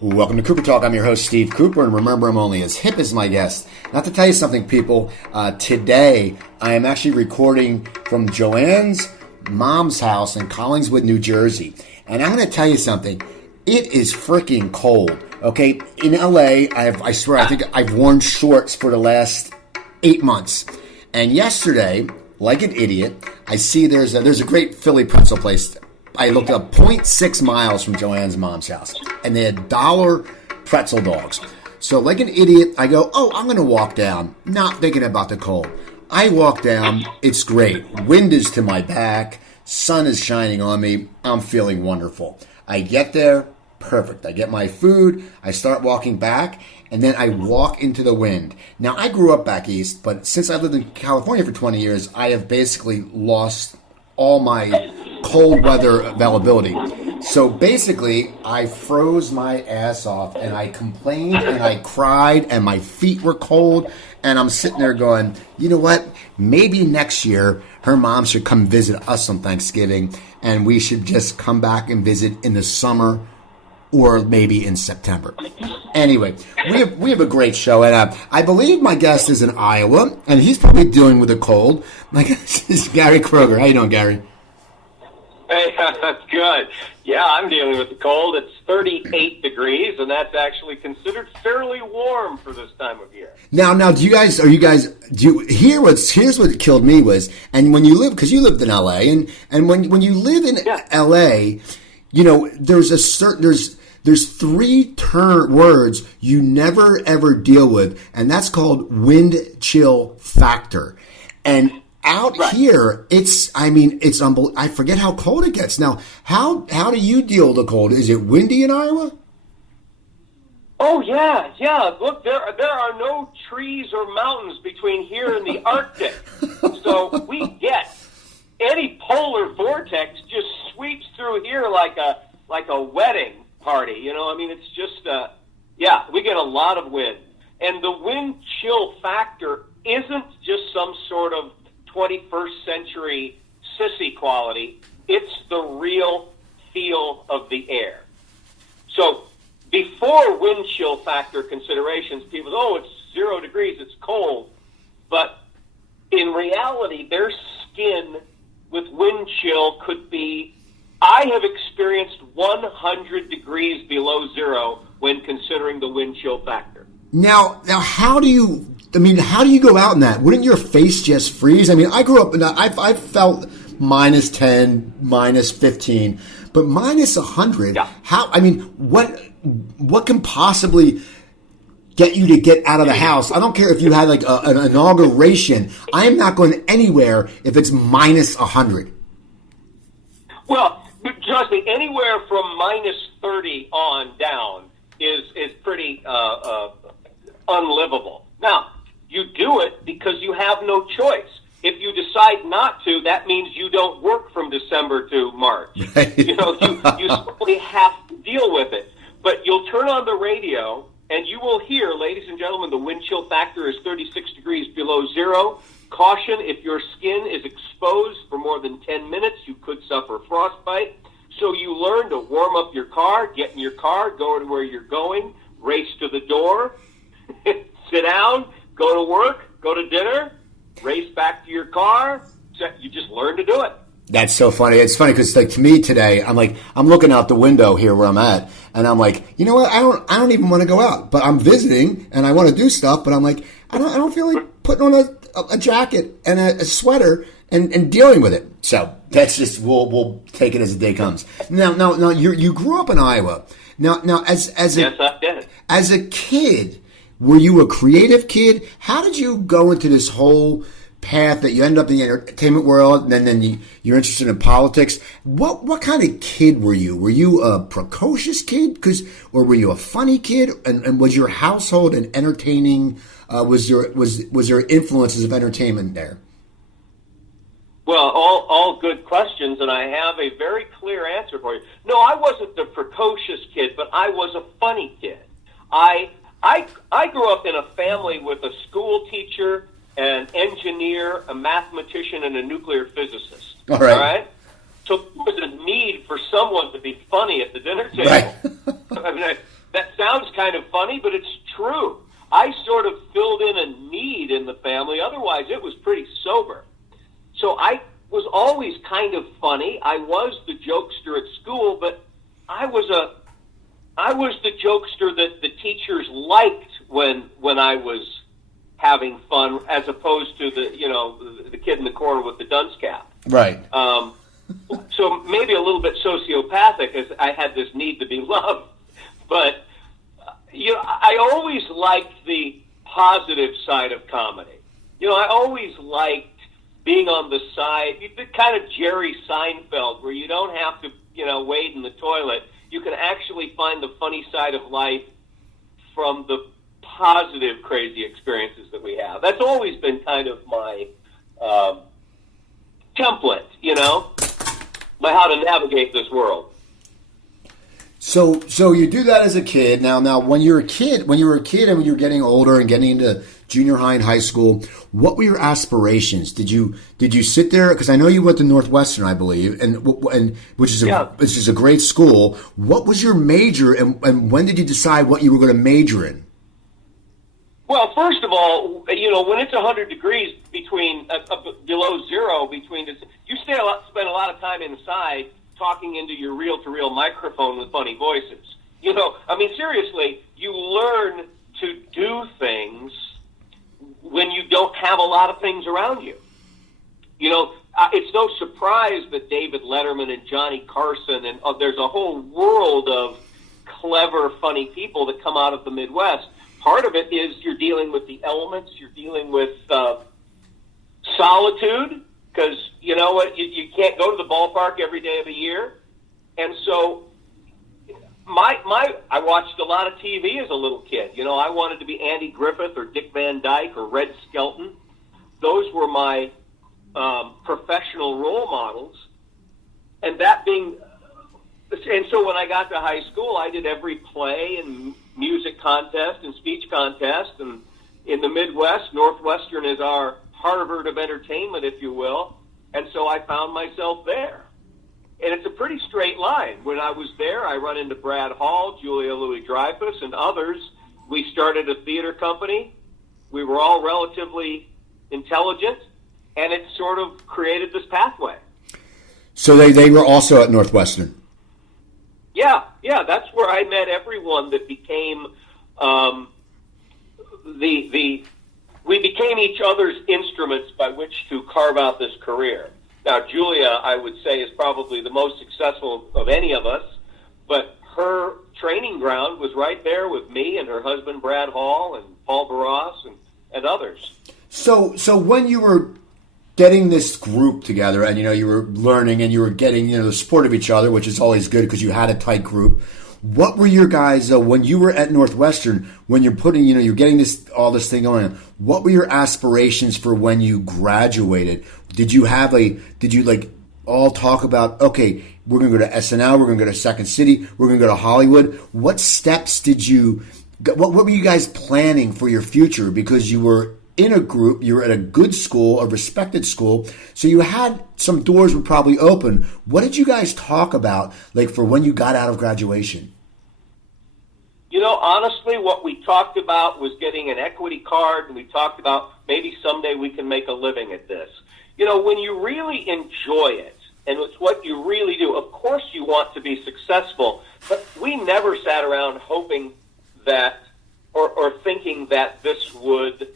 Welcome to Cooper Talk. I'm your host, Steve Cooper, and remember, I'm only as hip as my guest. Not to tell you something, people, today I am actually recording from Joanne's mom's house in Collingswood, New Jersey. And I'm going to tell you something. It is freaking cold, okay? In LA, I swear, I think I've worn shorts for the last 8 months. And yesterday, like an idiot, I see there's a great Philly pretzel place. I looked up 0.6 miles from Joanne's mom's house, and they had dollar pretzel dogs. So like an idiot, I go, I'm going to walk down, not thinking about the cold. I walk down. It's great. Wind is to my back. Sun is shining on me. I'm feeling wonderful. I get there. Perfect. I get my food. I start walking back, and then I walk into the wind. Now, I grew up back east, but since I've lived in California for 20 years, I have basically lost all my cold weather availability. So basically, I froze my ass off, and I complained, and I cried, and my feet were cold, and I'm sitting there going, you know what? Maybe next year, her mom should come visit us on Thanksgiving, and we should just come back and visit in the summer or maybe in September. Anyway, we have a great show, and I believe my guest is in Iowa, and he's probably dealing with a cold. My guest is Gary Kroeger. How you doing, Gary? Hey, that's good. Yeah, I'm dealing with the cold. It's 38 degrees, and that's actually considered fairly warm for this time of year. Now, here's what killed me was, and when you live, because you lived in LA, and when you live in LA, you know, there's three words you never ever deal with, and that's called wind chill factor. And out here, it's unbelievable. I forget how cold it gets. Now, how do you deal with the cold? Is it windy in Iowa? Oh, yeah. Look, there are no trees or mountains between here and the Arctic. So we get any polar vortex just sweeps through here like a wedding party. You know, I mean, it's just, we get a lot of wind. And the wind chill factor isn't just some sort of 21st century sissy quality. It's the real feel of the air. So before wind chill factor considerations, people say, it's 0 degrees, it's cold. But in reality, their skin with wind chill could be, I have experienced 100 degrees below zero when considering the wind chill factor. Now, how do you go out in that? Wouldn't your face just freeze? I mean, I grew up in that. I felt minus 10, minus 15, but minus 100. Yeah. What can possibly get you to get out of the house? I don't care if you had like an inauguration. I am not going anywhere if it's minus 100. Well, trust me, anywhere from minus 30 on down is pretty unlivable. Now, you do it because you have no choice. If you decide not to, that means you don't work from December to March. Right. You simply have to deal with it. But you'll turn on the radio, and you will hear, ladies and gentlemen, the wind chill factor is 36 degrees below zero. Caution, if your skin is exposed for more than 10 minutes, you could suffer frostbite. So you learn to warm up your car, get in your car, go to where you're going, race to the door, sit down, go to work, go to dinner, race back to your car. You just learn to do it. That's so funny. It's funny because, like, to me today, I'm looking out the window here where I'm at, and I'm like, you know what? I don't even want to go out, but I'm visiting and I want to do stuff, but I'm like, I don't feel like putting on a jacket and a sweater and dealing with it. So that's just we'll take it as the day comes. Now you grew up in Iowa. Now as yes, I did. As a kid, were you a creative kid? How did you go into this whole path that you end up in the entertainment world, and then you're interested in politics? What kind of kid were you? Were you a precocious kid, or were you a funny kid? And was your household an entertaining? Was there influences of entertainment there? Well, all good questions, and I have a very clear answer for you. No, I wasn't the precocious kid, but I was a funny kid. I grew up in a family with a school teacher, an engineer, a mathematician, and a nuclear physicist. All right? So there was a need for someone to be funny at the dinner table. Right. I mean, funny, but it's true. I sort of filled in a need in the family. Otherwise, it was pretty sober. So I was always kind of funny. I was the jokester at school, but I was the jokester that the teachers liked when I was having fun, as opposed to the kid in the corner with the dunce cap. Right. So maybe a little bit sociopathic, as I had this need to be loved. But I always liked the positive side of comedy. I always liked being on the side, the kind of Jerry Seinfeld, where you don't have to, wade in the toilet. You can actually find the funny side of life from the positive, crazy experiences that we have. That's always been kind of my template, by how to navigate this world. So you do that as a kid. Now, when you were a kid and when you were getting older and getting into junior high and high school, what were your aspirations? Did you sit there? Because I know you went to Northwestern, I believe, and which is a great school. What was your major, and when did you decide what you were going to major in? Well, first of all, when it's 100 degrees between below zero, you spend a lot of time inside talking into your reel-to-reel microphone with funny voices. Seriously, you learn to do things when you don't have a lot of things around you. It's no surprise that David Letterman and Johnny Carson and there's a whole world of clever, funny people that come out of the Midwest. Part of it is you're dealing with the elements, you're dealing with solitude, because you know what, you can't go to the ballpark every day of the year. And so I watched a lot of TV as a little kid. I wanted to be Andy Griffith or Dick Van Dyke or Red Skelton. Those were my professional role models. And so when I got to high school, I did every play and music contest and speech contest. And in the Midwest, Northwestern is our Harvard of entertainment, if you will. And so I found myself there. And it's a pretty straight line. When I was there, I run into Brad Hall, Julia Louis-Dreyfus, and others. We started a theater company. We were all relatively intelligent, and it sort of created this pathway. So they were also at Northwestern? Yeah, that's where I met everyone that became we became each other's instruments by which to carve out this career. Now, Julia, I would say, is probably the most successful of any of us, but her training ground was right there with me and her husband, Brad Hall, and Paul Barras, and others. So when you were getting this group together and, you were learning and you were getting, the support of each other, which is always good because you had a tight group, what were your guys, when you were at Northwestern, when you're putting, you're getting all this thing going on, what were your aspirations for when you graduated? Did you all talk about, okay, we're going to go to SNL, we're going to go to Second City, we're going to go to Hollywood? What steps what were you guys planning for your future? Because you were in a group, you were at a good school, a respected school, so you had some doors would probably open. What did you guys talk about, for when you got out of graduation? Honestly, what we talked about was getting an equity card, and we talked about maybe someday we can make a living at this. When you really enjoy it, and it's what you really do, of course you want to be successful, but we never sat around hoping that or thinking that this would...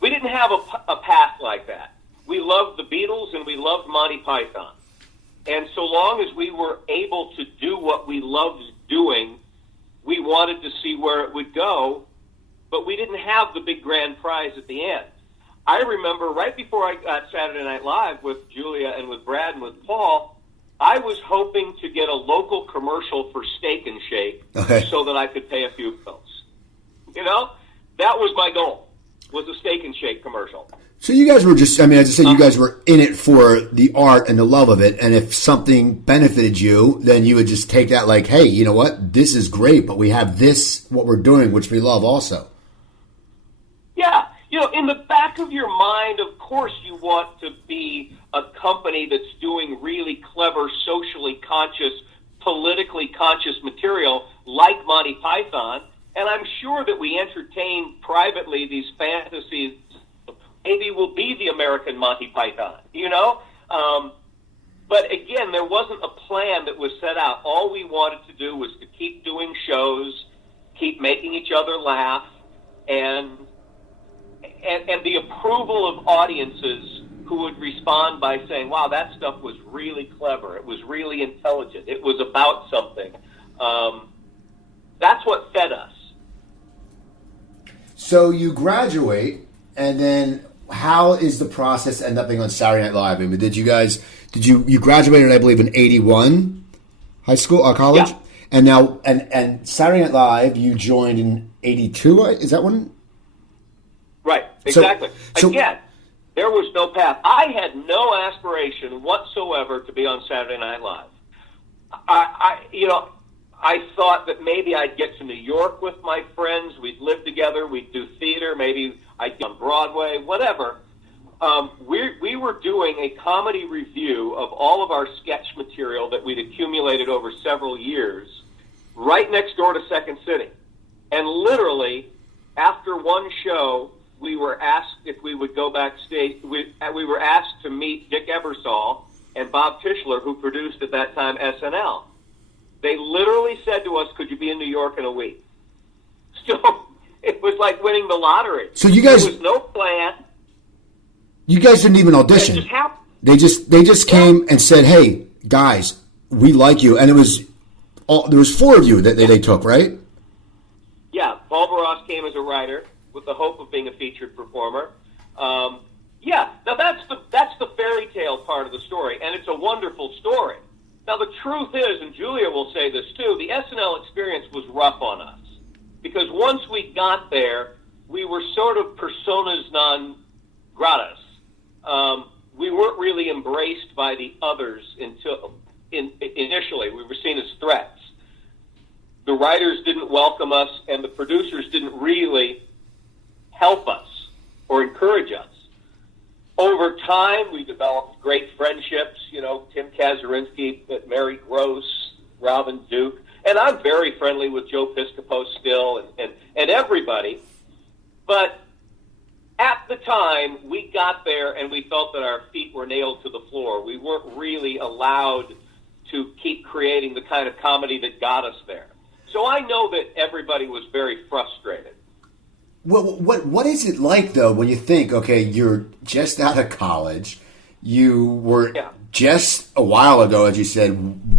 We didn't have a path like that. We loved the Beatles and we loved Monty Python. And so long as we were able to do what we loved doing, we wanted to see where it would go, but we didn't have the big grand prize at the end. I remember right before I got Saturday Night Live with Julia and with Brad and with Paul, I was hoping to get a local commercial for Steak and Shake so that I could pay a few bills. That was my goal. Was a Steak and Shake commercial. So you guys were just, as I said, you guys were in it for the art and the love of it, and if something benefited you, then you would just take that hey, you know what, this is great, but we have this, what we're doing, which we love also. Yeah, in the back of your mind, of course you want to be a company that's doing really clever, socially conscious, politically conscious material like Monty Python, And I'm sure that we entertained privately these fantasies. Maybe we'll be the American Monty Python, you know? But again, there wasn't a plan that was set out. All we wanted to do was to keep doing shows, keep making each other laugh, and the approval of audiences who would respond by saying, wow, that stuff was really clever. It was really intelligent. It was about something. That's what fed us. So you graduate, and then how is the process end up being on Saturday Night Live? I mean, you graduated, I believe, in 81 high school or college? Yeah. And now, and Saturday Night Live, you joined in 82, is that one? Right, exactly. So, again, there was no path. I had no aspiration whatsoever to be on Saturday Night Live. I thought that maybe I'd get to New York with my friends. We'd live together. We'd do theater. Maybe I'd be on Broadway, whatever. We were doing a comedy review of all of our sketch material that we'd accumulated over several years right next door to Second City. And literally, after one show, we were asked if we would go backstage. We were asked to meet Dick Ebersol and Bob Tischler, who produced at that time SNL. They literally said to us, could you be in New York in a week? So it was like winning the lottery. So you guys... There was no plan. You guys didn't even audition. It just happened. They just came and said, hey, guys, we like you. And there was 4 of you that they took, right? Yeah, Paul Barras came as a writer with the hope of being a featured performer. Yeah, now that's the fairy tale part of the story, and it's a wonderful story. Now, the truth is, and Julia will say this too, the SNL experience was rough on us. Because once we got there, we were sort of personas non gratas. We weren't really embraced by the others initially. We were seen as threats. The writers didn't welcome us, and the producers didn't really help us or encourage us. Over time, we developed great friendships, Tim Kazurinsky, Mary Gross, Robin Duke, and I'm very friendly with Joe Piscopo still and everybody. But at the time, we got there and we felt that our feet were nailed to the floor. We weren't really allowed to keep creating the kind of comedy that got us there. So I know that everybody was very frustrated. Well, what is it like, though, when you think, okay, you're just out of college, you were just a while ago, as you said,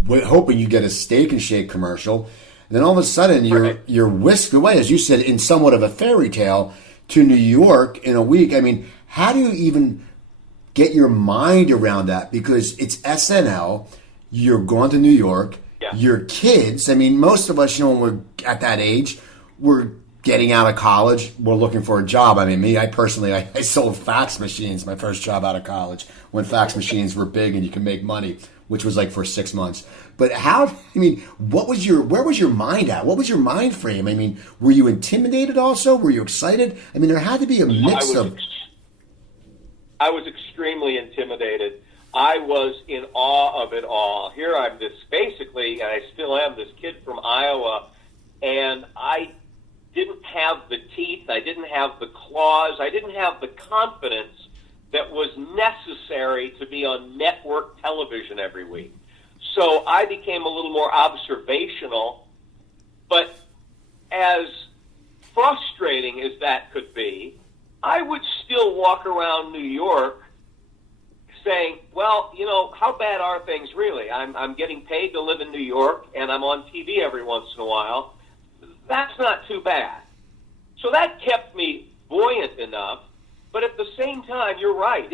hoping you get a Steak and Shake commercial, and then all of a sudden you're whisked away, as you said, in somewhat of a fairy tale, to New York in a week. I mean, how do you even get your mind around that? Because it's SNL, you're going to New York, your kids, I mean, most of us, when we're at that age, we're getting out of college, we're looking for a job. I mean, I personally sold fax machines my first job out of college when fax machines were big and you could make money, which was like for 6 months. But where was your mind at? What was your mind frame? I mean, were you intimidated also? Were you excited? I mean, there had to be a mix of... I was extremely intimidated. I was in awe of it all. Here I'm basically, and I still am, this kid from Iowa, and I didn't have the teeth, I didn't have the claws, I didn't have the confidence that was necessary to be on network television every week. So I became a little more observational, but as frustrating as that could be, I would still walk around New York saying, well, how bad are things really? I'm getting paid to live in New York, and I'm on TV every once in a while. That's not too bad. So that kept me buoyant enough, but at the same time, you're right.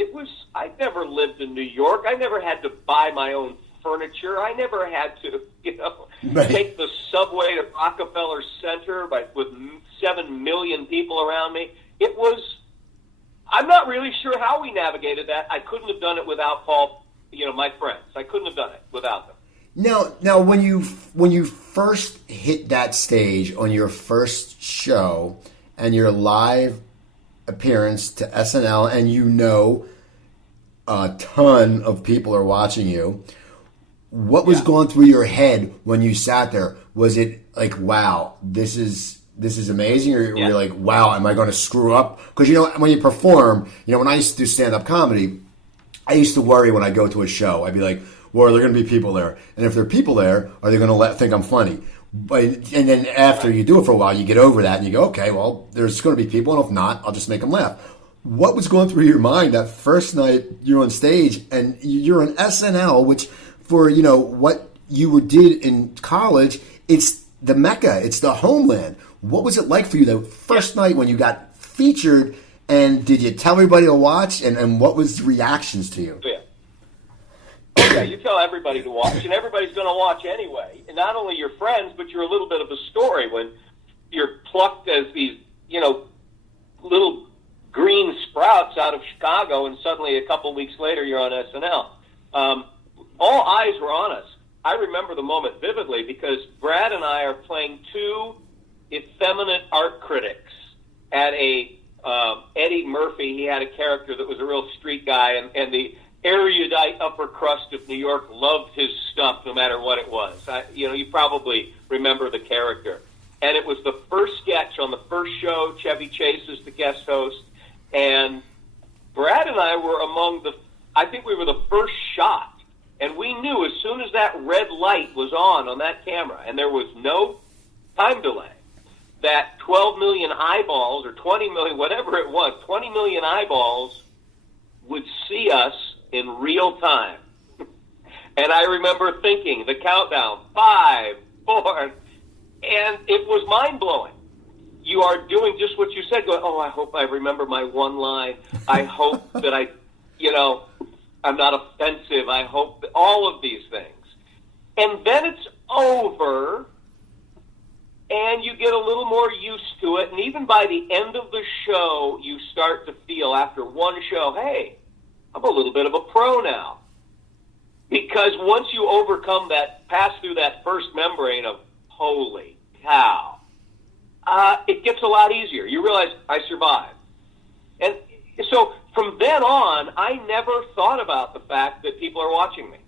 I never lived in New York. I never had to buy my own furniture. I never had to, take the subway to Rockefeller Center with 7 million people around me. I'm not really sure how we navigated that. I couldn't have done it without Paul, my friends. I couldn't have done it without them. Now, when you first hit that stage on your first show and your live appearance to SNL, and a ton of people are watching you, what was going through your head when you sat there? Was it like, wow, this is this is amazing, or Yeah. you're like, wow, am I going to screw up? Because, when you perform, when I used to do stand-up comedy, I used to worry when I go to a show. I'd be like, well, are there going to be people there? And if there are people there, are they going to think I'm funny? And then after you do it for a while, you get over that and you go, okay, well, there's going to be people, and if not, I'll just make them laugh. What was going through your mind that first night you're on stage and you're on SNL, which for, what you did in college, it's the Mecca, it's the homeland. What was it like for you the first night when you got featured, and did you tell everybody to watch, and what was the reactions to you? Yeah. Yeah, you tell everybody to watch, and everybody's going to watch anyway. And not only your friends, but you're a little bit of a story when you're plucked as these, little green sprouts out of Chicago, and suddenly a couple weeks later you're on SNL. All eyes were on us. I remember the moment vividly because Brad and I are playing two effeminate art critics at a Eddie Murphy. He had a character that was a real street guy, and the erudite upper crust of New York loved his stuff no matter what it was. You probably remember the character. And it was the first sketch on the first show. Chevy Chase is the guest host. And Brad and I were I think we were the first shot. And we knew as soon as that red light was on that camera, and there was no time delay, that 12 million eyeballs, or 20 million, whatever it was, 20 million eyeballs would see us in real time. And I remember thinking, the countdown, 5, 4, and it was mind-blowing. You are doing just what you said, going, oh, I hope I remember my one line. I hope that I'm not offensive. I hope that all of these things. And then it's over, and you get a little more used to it. And even by the end of the show, you start to feel, after one show, hey, I'm a little bit of a pro now. Because once you overcome that, pass through that first membrane of, holy cow, it gets a lot easier. You realize, I survived. And so from then on, I never thought about the fact that people are watching me.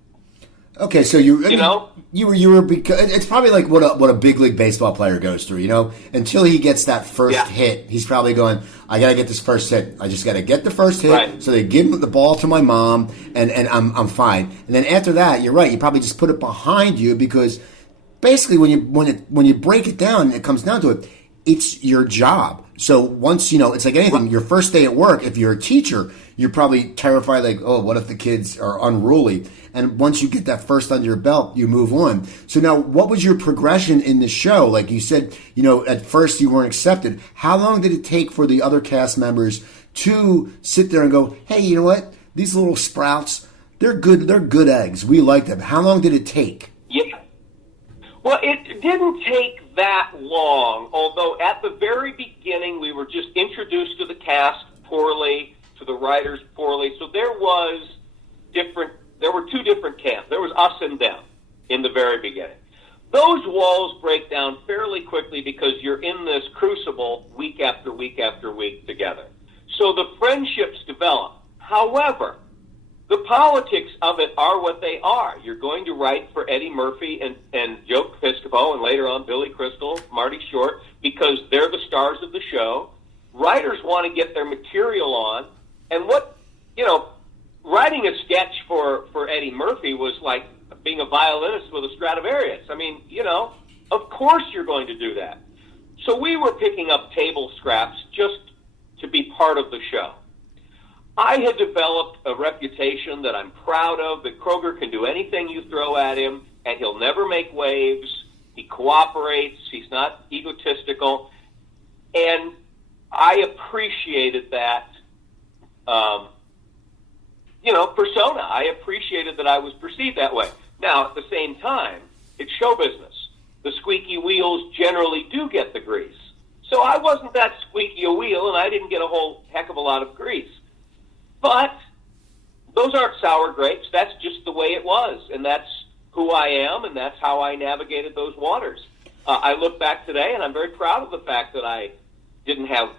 Okay, so you were because it's probably like what a big league baseball player goes through, until he gets that first hit. He's probably going, I got to get this first hit. I just got to get the first hit. Right. So they give the ball to my mom, and I'm fine. And then after that, you're right. You probably just put it behind you because basically when you break it down, it comes down to it. It's your job. So once, it's like anything, your first day at work, if you're a teacher, you're probably terrified, like, oh, what if the kids are unruly? And once you get that first under your belt, you move on. So now, what was your progression in the show? Like you said, at first you weren't accepted. How long did it take for the other cast members to sit there and go, hey, you know what? These little sprouts, they're good eggs. We like them. How long did it take? Yeah. Well, it didn't take that long, although at the very beginning we were just introduced to the cast poorly, to the writers poorly. So there were two different camps. There was us and them in the very beginning. Those walls break down fairly quickly because you're in this crucible week after week after week together. So the friendships develop. However, the politics of it are what they are. You're going to write for Eddie Murphy and Joe Piscopo, and later on Billy Crystal, Marty Short, because they're the stars of the show. Writers want to get their material on. And writing a sketch for Eddie Murphy was like being a violinist with a Stradivarius. I mean, of course you're going to do that. So we were picking up table scraps just to be part of the show. I had developed a reputation that I'm proud of, that Kroger can do anything you throw at him, and he'll never make waves. He cooperates. He's not egotistical. And I appreciated that, persona. I appreciated that I was perceived that way. Now, at the same time, it's show business. The squeaky wheels generally do get the grease. So I wasn't that squeaky a wheel, and I didn't get a whole heck of a lot of grease. But those aren't sour grapes. That's just the way it was, and that's who I am, and that's how I navigated those waters. I look back today, and I'm very proud of the fact that I didn't have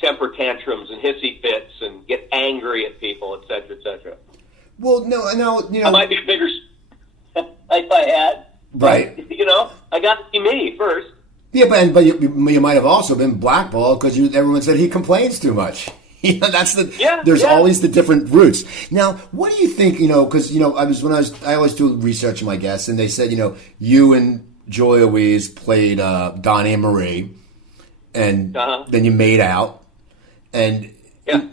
temper tantrums and hissy fits and get angry at people, et cetera, et cetera. Well, no, I might be bigger if I had. Right. I got to be me first. Yeah, but you might have also been blackballed because everyone said he complains too much. That's the. Yeah, there's yeah. always the different routes. Now, what do you think? Because I always do research on my guests, and they said you and Joy Louise played Donnie and Marie, and then you made out, and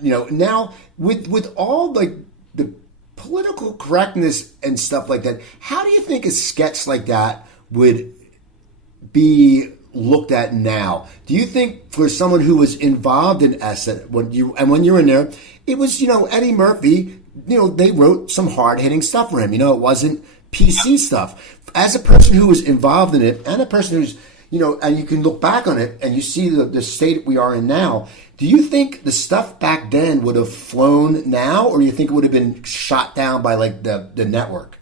now with all like the political correctness and stuff like that, how do you think a sketch like that would be looked at now? Do you think for someone who was involved in SNL when you were in there, it was Eddie Murphy, they wrote some hard hitting stuff for him. It wasn't PC stuff. As a person who was involved in it and a person who's and you can look back on it and you see the state we are in now. Do you think the stuff back then would have flown now, or do you think it would have been shot down by like the network?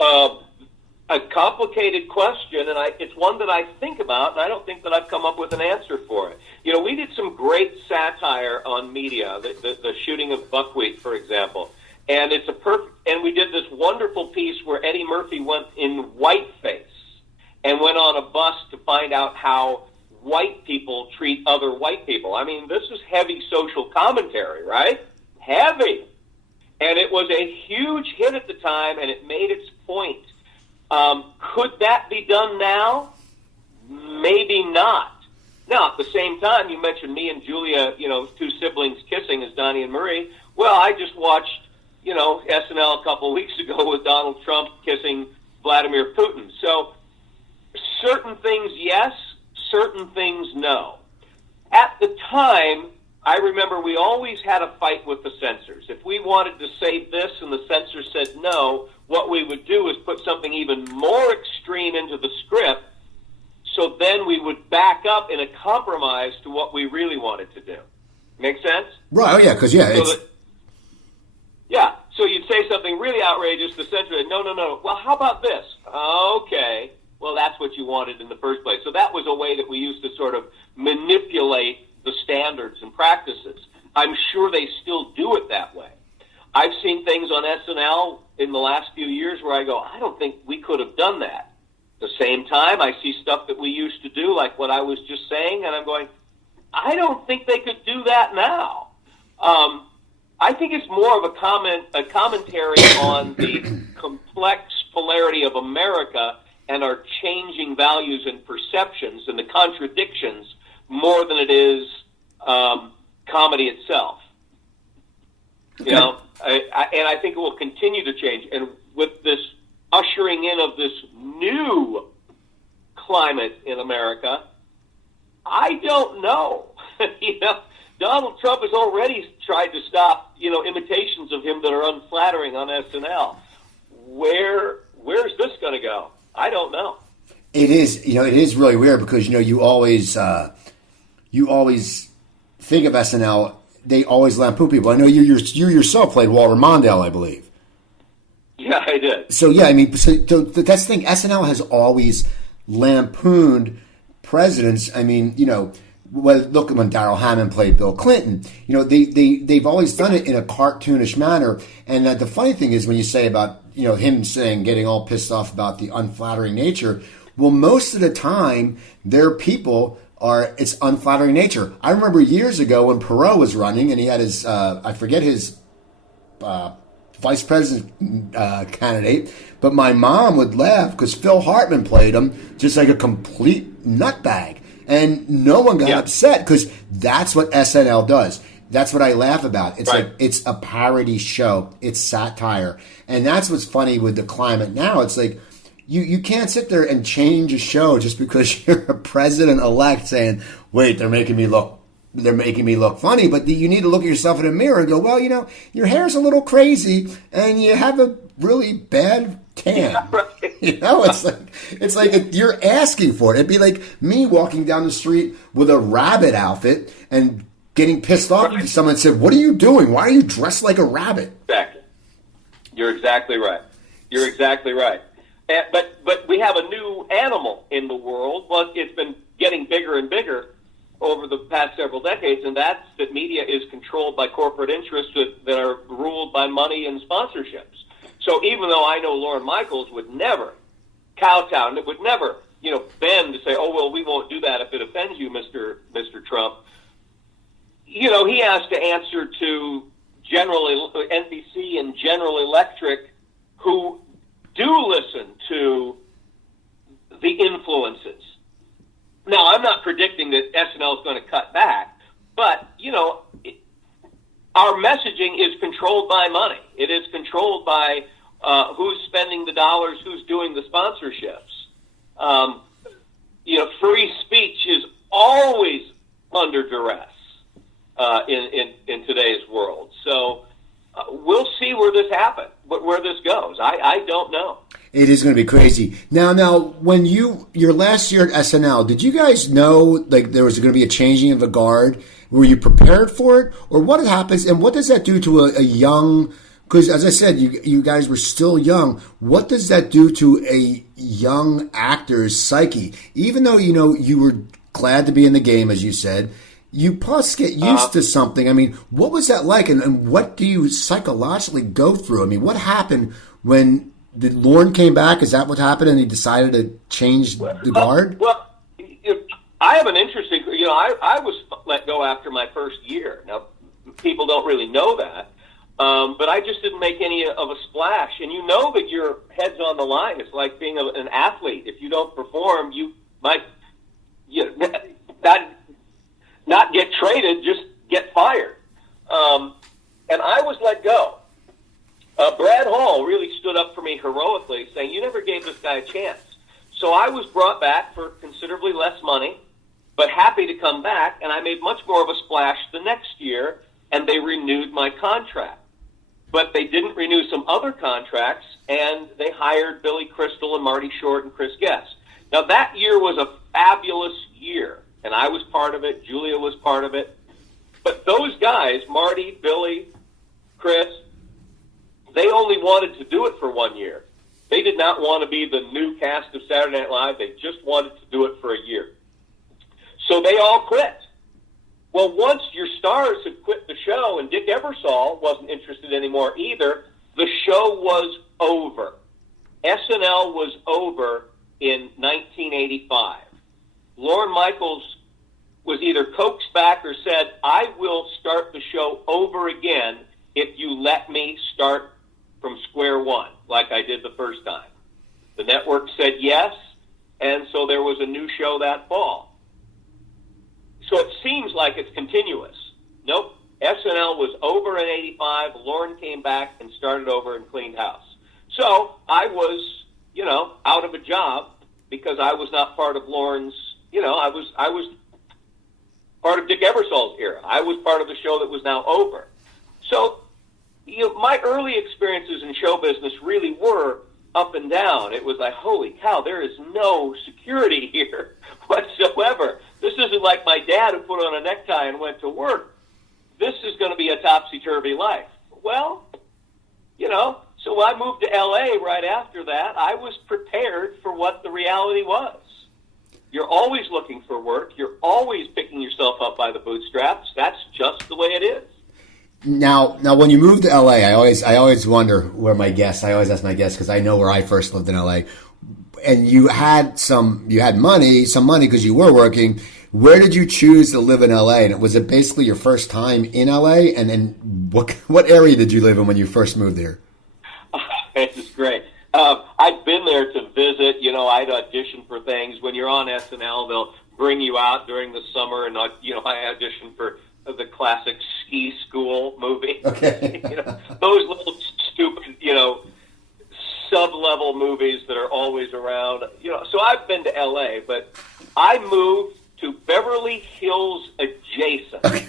A complicated question, and it's one that I think about, and I don't think that I've come up with an answer for it. We did some great satire on media, the shooting of Buckwheat, for example, and and we did this wonderful piece where Eddie Murphy went in whiteface and went on a bus to find out how white people treat other white people. I mean, this is heavy social commentary, right? Heavy. And it was a huge hit at the time, and it made its point. Could that be done now? Maybe not. Now, at the same time, you mentioned me and Julia, two siblings kissing as Donnie and Marie. Well, I just watched, SNL a couple of weeks ago with Donald Trump kissing Vladimir Putin. So certain things, yes. Certain things, no. At the time, I remember we always had a fight with the censors. If we wanted to say this and the censor said no, what we would do is put something even more extreme into the script, so then we would back up in a compromise to what we really wanted to do. Make sense? Right, oh yeah, because so you'd say something really outrageous, the censor said, no, well, how about this? Okay, well, that's what you wanted in the first place. So that was a way that we used to sort of manipulate the standards and practices. I'm sure they still do it that way. I've seen things on SNL in the last few years where I go, I don't think we could have done that. At the same time, I see stuff that we used to do, like what I was just saying, and I'm going, I don't think they could do that now. I think it's more of a commentary on the complex polarity of America and our changing values and perceptions and the contradictions more than it is comedy itself. Okay. And I think it will continue to change. And with this ushering in of this new climate in America, I don't know. Donald Trump has already tried to stop, imitations of him that are unflattering on SNL. Where's this going to go? I don't know. It is, it is really weird because, you always think of SNL. They always lampoon people. I know you yourself played Walter Mondale, I believe. Yeah, I did. So yeah, that's the thing. SNL has always lampooned presidents. I mean, look at when Darrell Hammond played Bill Clinton. They've always done it in a cartoonish manner. And the funny thing is when you say about him getting all pissed off about the unflattering nature. Well, most of the time, their people it's unflattering nature. I remember years ago when Perot was running and he had his, I forget his vice president candidate, but my mom would laugh because Phil Hartman played him just like a complete nutbag. And no one got upset because that's what SNL does. That's what I laugh about. It's right. Like it's a parody show. It's satire. And that's what's funny with the climate now. It's like you can't sit there and change a show just because you're a president-elect saying, wait, they're making me look funny. But you need to look at yourself in the mirror and go, well, your hair's a little crazy and you have a really bad tan. Yeah, right. It's like you're asking for it. It'd be like me walking down the street with a rabbit outfit and getting pissed off because someone said, what are you doing? Why are you dressed like a rabbit? Exactly. You're exactly right. But we have a new animal in the world. Well, it's been getting bigger and bigger over the past several decades, and that's that media is controlled by corporate interests that are ruled by money and sponsorships. So even though I know Lorne Michaels would never kowtow, would never bend to say, oh, well, we won't do that if it offends you, Mr. Trump. He has to answer to NBC and General Electric, who do listen to the influences. Now, I'm not predicting that SNL is going to cut back, but, our messaging is controlled by money. It is controlled by who's spending the dollars, who's doing the sponsorships. Free speech is always under duress in today's world. So we'll see where this happens, where this goes. I don't know. It is going to be crazy. Now, when your last year at SNL, did you guys know there was going to be a changing of the guard? Were you prepared for it, or what happens, and what does that do to a young? Because as I said, you guys were still young. What does that do to a young actor's psyche? Even though you were glad to be in the game, as you said, you plus get used to something. I mean, what was that like, and what do you psychologically go through? I mean, what happened when Lorne came back? Is that what happened, and he decided to change the guard? Well, I have an interesting. I was let go after my first year. Now, people don't really know that. But I just didn't make any of a splash. And that your head's on the line. It's like being an athlete. If you don't perform, you might not get traded, just get fired. And I was let go. Brad Hall really stood up for me heroically, saying, you never gave this guy a chance. So I was brought back for considerably less money, but happy to come back, and I made much more of a splash the next year, and they renewed my contract. But they didn't renew some other contracts, and they hired Billy Crystal and Marty Short and Chris Guest. Now, that year was a fabulous year, and I was part of it. Julia was part of it. But those guys, Marty, Billy, Chris, they only wanted to do it for 1 year. They did not want to be the new cast of Saturday Night Live. They just wanted to do it for a year. So they all quit. Well, once your stars had quit the show and Dick Ebersol wasn't interested anymore either, the show was over. SNL was over in 1985. Lorne Michaels was either coaxed back or said, I will start the show over again if you let me start from square one, like I did the first time. The network said yes, and so there was a new show that fall. So it seems like it's continuous. Nope. SNL was over in 85. Lorne came back and started over and cleaned house. So I was, out of a job because I was not part of Lorne's, I was part of Dick Ebersol's era. I was part of the show that was now over. So, my early experiences in show business really were up and down. It was like, holy cow, there is no security here whatsoever. This isn't like my dad who put on a necktie and went to work. This is going to be a topsy-turvy life. Well, so when I moved to L.A. right after that, I was prepared for what the reality was. You're always looking for work. You're always picking yourself up by the bootstraps. That's just the way it is. Now, when you moved to LA, I always wonder where I always ask my guests because I know where I first lived in LA. And you had some money because you were working. Where did you choose to live in LA? And was it basically your first time in LA? And then what area did you live in when you first moved there? It's great. I'd been there to visit. I'd audition for things. When you're on SNL, they'll bring you out during the summer, and I auditioned for the classic Ski School movie. Okay. Those little stupid, sub-level movies that are always around. So I've been to L.A., but I moved to Beverly Hills adjacent. Okay.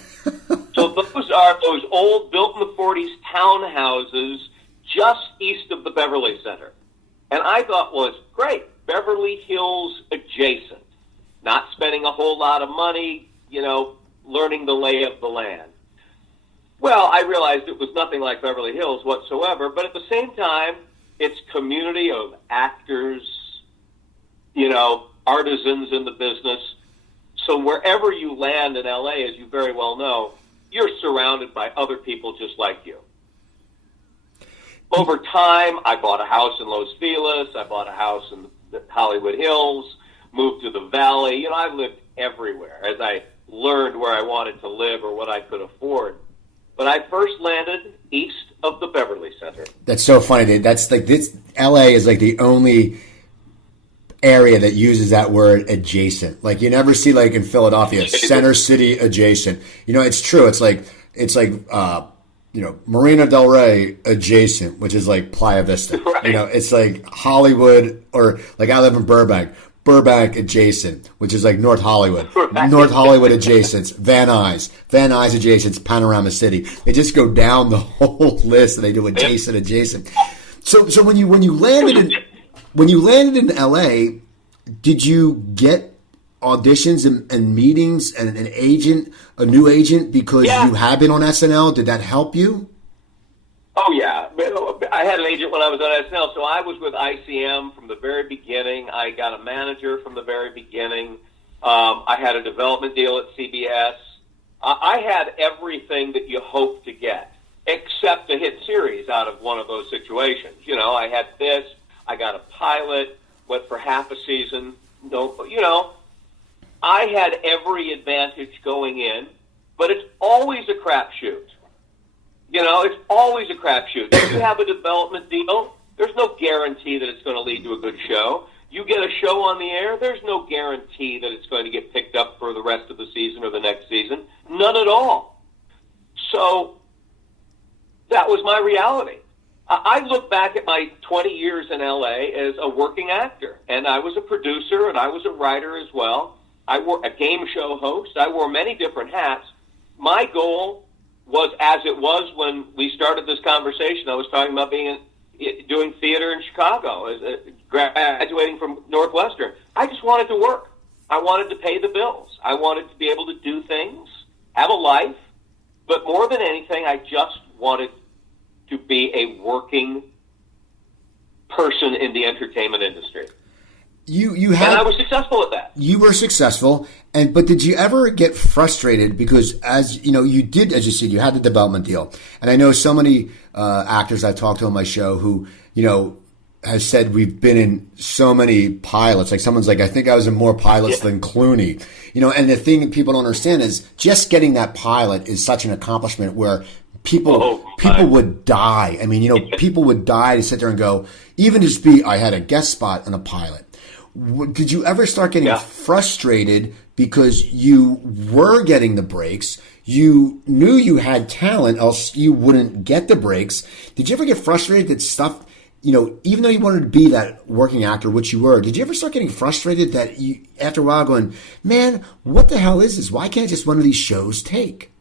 So those are those old, built in the 40s townhouses just east of the Beverly Center. And I thought was great, Beverly Hills adjacent. Not spending a whole lot of money, learning the lay of the land. Well, I realized it was nothing like Beverly Hills whatsoever, but at the same time, it's community of actors, artisans in the business. So wherever you land in LA, as you very well know, you're surrounded by other people just like you. Over time, I bought a house in Los Feliz. I bought a house in the Hollywood Hills. moved to the Valley. You know, I lived everywhere as I learned where I wanted to live or what I could afford. But I first landed east of the Beverly Center. That's so funny. That's like this. LA is like the only area that uses that word adjacent. Like you never see like in Philadelphia, Center City adjacent. You know, it's true. It's like Marina Del Rey adjacent, which is like Playa Vista. Right. You know, it's like Hollywood, or like I live in Burbank adjacent, which is like North Hollywood. Right. North Hollywood adjacent, Van Nuys adjacent, Panorama City. They just go down the whole list and they do adjacent. So when you landed in LA, did you get auditions and meetings and a new agent because you have been on SNL? Did that help you? Oh, yeah. I had an agent when I was on SNL, so I was with ICM from the very beginning. I got a manager from the very beginning. I had a development deal at CBS. I had everything that you hope to get, except a hit series out of one of those situations. You know, I had this. I got a pilot, went for half a season. No, you know, I had every advantage going in, but it's always a crapshoot. You know, it's always a crapshoot. If you have a development deal, there's no guarantee that it's going to lead to a good show. You get a show on the air, there's no guarantee that it's going to get picked up for the rest of the season or the next season. None at all. So that was my reality. I look back at my 20 years in L.A. as a working actor, and I was a producer, and I was a writer as well. I wore a game show host. I wore many different hats. My goal was, as it was when we started this conversation, I was talking about doing theater in Chicago, graduating from Northwestern. I just wanted to work. I wanted to pay the bills. I wanted to be able to do things, have a life, but more than anything, I just wanted to be a working person in the entertainment industry. And I was successful at that. You were successful, but did you ever get frustrated because, as you know, you did, as you said, you had the development deal, and I know so many actors I've talked to on my show who, you know, has said we've been in so many pilots. Like someone's like, I think I was in more pilots than Clooney. You know, and the thing that people don't understand is just getting that pilot is such an accomplishment where people would die. I mean, you know, people would die to sit there and go, even just I had a guest spot on a pilot. Did you ever start getting frustrated because you were getting the breaks? You knew you had talent, else you wouldn't get the breaks. Did you ever get frustrated that stuff, you know, even though you wanted to be that working actor, which you were, did you ever start getting frustrated that you, after a while, going, man, what the hell is this? Why can't just one of these shows take?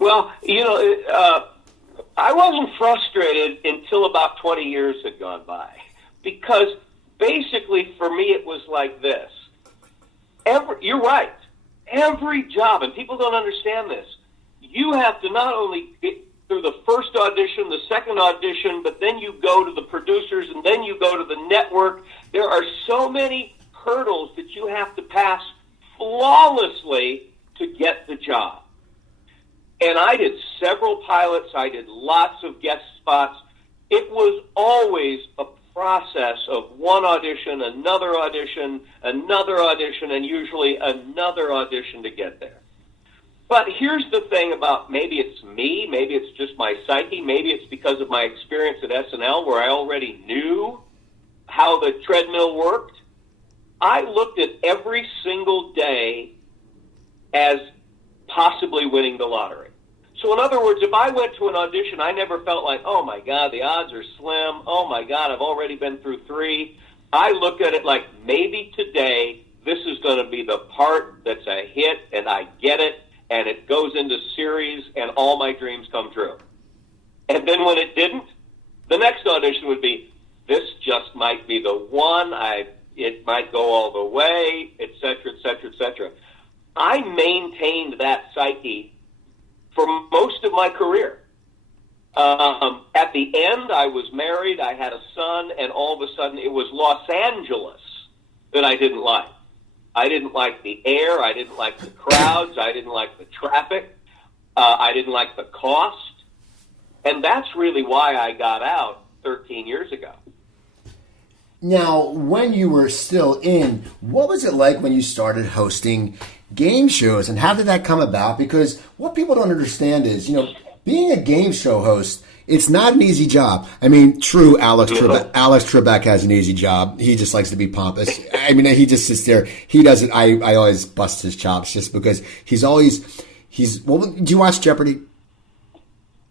Well, you know, I wasn't frustrated until about 20 years had gone by, because basically for me it was like this. You're right. Every job, and people don't understand this, you have to not only get through the first audition, the second audition, but then you go to the producers and then you go to the network. There are so many hurdles that you have to pass flawlessly to get the job. And I did several pilots. I did lots of guest spots. It was always a process of one audition, another audition, and usually another audition to get there. But here's the thing about, maybe it's me, maybe it's just my psyche, maybe it's because of my experience at SNL where I already knew how the treadmill worked. I looked at every single day as possibly winning the lottery. So in other words, if I went to an audition, I never felt like, oh my God, the odds are slim. Oh my God, I've already been through 3. I looked at it like, maybe today this is going to be the part that's a hit and I get it and it goes into series and all my dreams come true. And then when it didn't, the next audition would be, this just might be the one, it might go all the way, et cetera, et cetera, et cetera. I maintained that psyche for most of my career. At the end, I was married, I had a son, and all of a sudden it was Los Angeles that I didn't like. I didn't like the air, I didn't like the crowds, I didn't like the traffic, I didn't like the cost, and that's really why I got out 13 years ago. Now, when you were still in, what was it like when you started hosting game shows, and how did that come about? Because what people don't understand is, being a game show host, it's not an easy job. I mean, true, Alex Trebek has an easy job. He just likes to be pompous. I mean, he just sits there. He doesn't. I always bust his chops just because well, do you watch Jeopardy?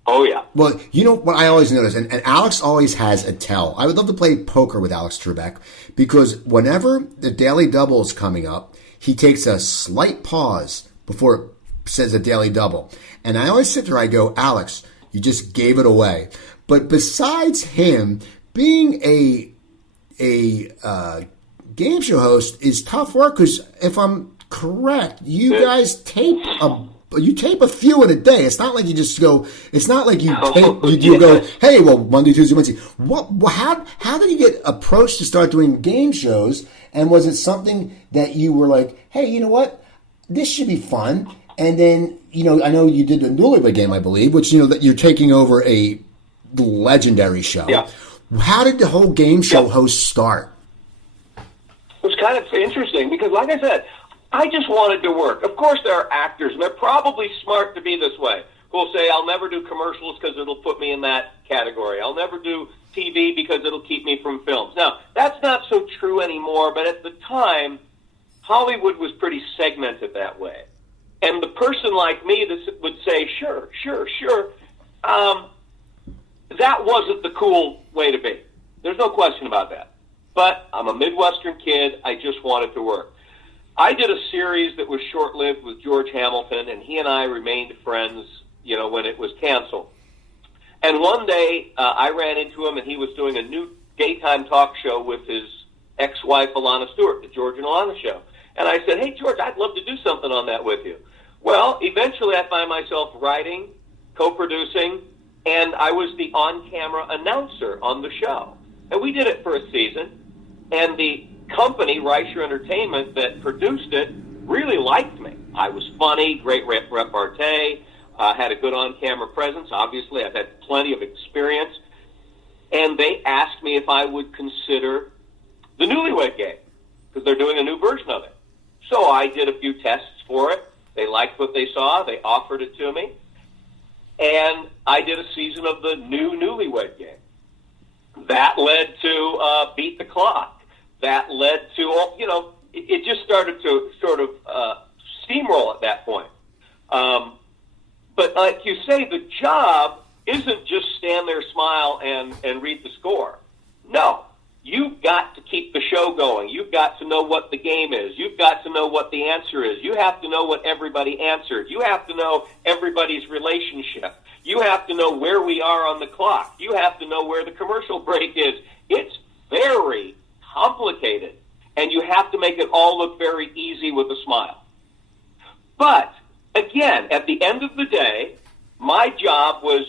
Oh, yeah. Well, you know what I always notice, and Alex always has a tell. I would love to play poker with Alex Trebek because whenever the Daily Double is coming up, he takes a slight pause before it says a Daily Double. And I always sit there, I go, Alex, you just gave it away. But besides him, being a game show host is tough work because if I'm correct, you guys tape a few in a day. It's not like you just go. It's not like you go. Hey, well, Monday, Tuesday, Wednesday. How did you get approached to start doing game shows? And was it something that you were like, hey, you know what, this should be fun? And then I know you did the Newlywed Game, I believe, which that you're taking over a legendary show. Yeah. How did the whole game show host start? It was kind of interesting because, like I said, I just wanted to work. Of course, there are actors, and they're probably smart to be this way, who will say, I'll never do commercials because it'll put me in that category. I'll never do TV because it'll keep me from films. Now, that's not so true anymore, but at the time, Hollywood was pretty segmented that way. And the person like me that would say, sure, that wasn't the cool way to be. There's no question about that. But I'm a Midwestern kid. I just wanted to work. I did a series that was short-lived with George Hamilton, and he and I remained friends, when it was canceled. And one day, I ran into him, and he was doing a new daytime talk show with his ex-wife, Alana Stewart, the George and Alana Show. And I said, hey, George, I'd love to do something on that with you. Well, eventually I find myself writing, co-producing, and I was the on-camera announcer on the show. And we did it for a season, and the company, Reicher Entertainment, that produced it, really liked me. I was funny, great repartee, had a good on-camera presence. Obviously, I've had plenty of experience. And they asked me if I would consider the Newlywed Game, because they're doing a new version of it. So I did a few tests for it. They liked what they saw. They offered it to me. And I did a season of the new Newlywed Game. That led to Beat the Clock. That led to, it just started to sort of steamroll at that point. But like you say, the job isn't just stand there, smile, and read the score. No. You've got to keep the show going. You've got to know what the game is. You've got to know what the answer is. You have to know what everybody answered. You have to know everybody's relationship. You have to know where we are on the clock. You have to know where the commercial break is. It's very complicated, and you have to make it all look very easy with a smile. But, again, at the end of the day, my job was,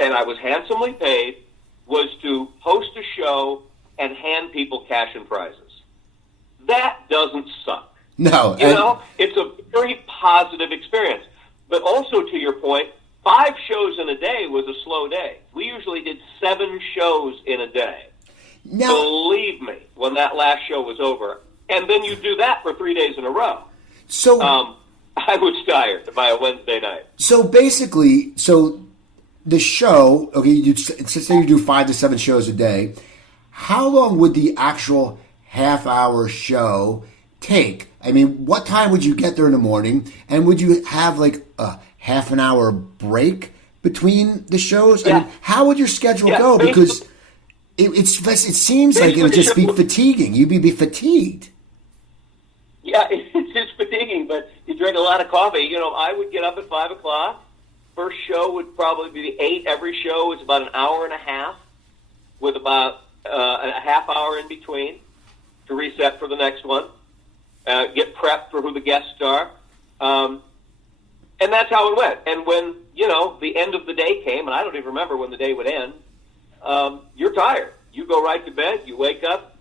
and I was handsomely paid, was to host a show and hand people cash and prizes. That doesn't suck. No. It's a very positive experience. But also, to your point, 5 shows in a day was a slow day. We usually did 7 shows in a day. Now, believe me, when that last show was over. And then you do that for 3 days in a row. So I was tired by a Wednesday night. So basically, the show, okay, say you do 5 to 7 shows a day. How long would the actual half-hour show take? I mean, what time would you get there in the morning? And would you have like a half an hour break between the shows? Yeah. I mean, how would your schedule go? Because it seems like it would just be fatiguing. You'd be fatigued. Yeah, it's just fatiguing, but you drink a lot of coffee. I would get up at 5 o'clock. First show would probably be 8. Every show is about an hour and a half with about a half hour in between to reset for the next one, get prepped for who the guests are. And that's how it went. And when, the end of the day came, and I don't even remember when the day would end, you're tired. You go right to bed, you wake up,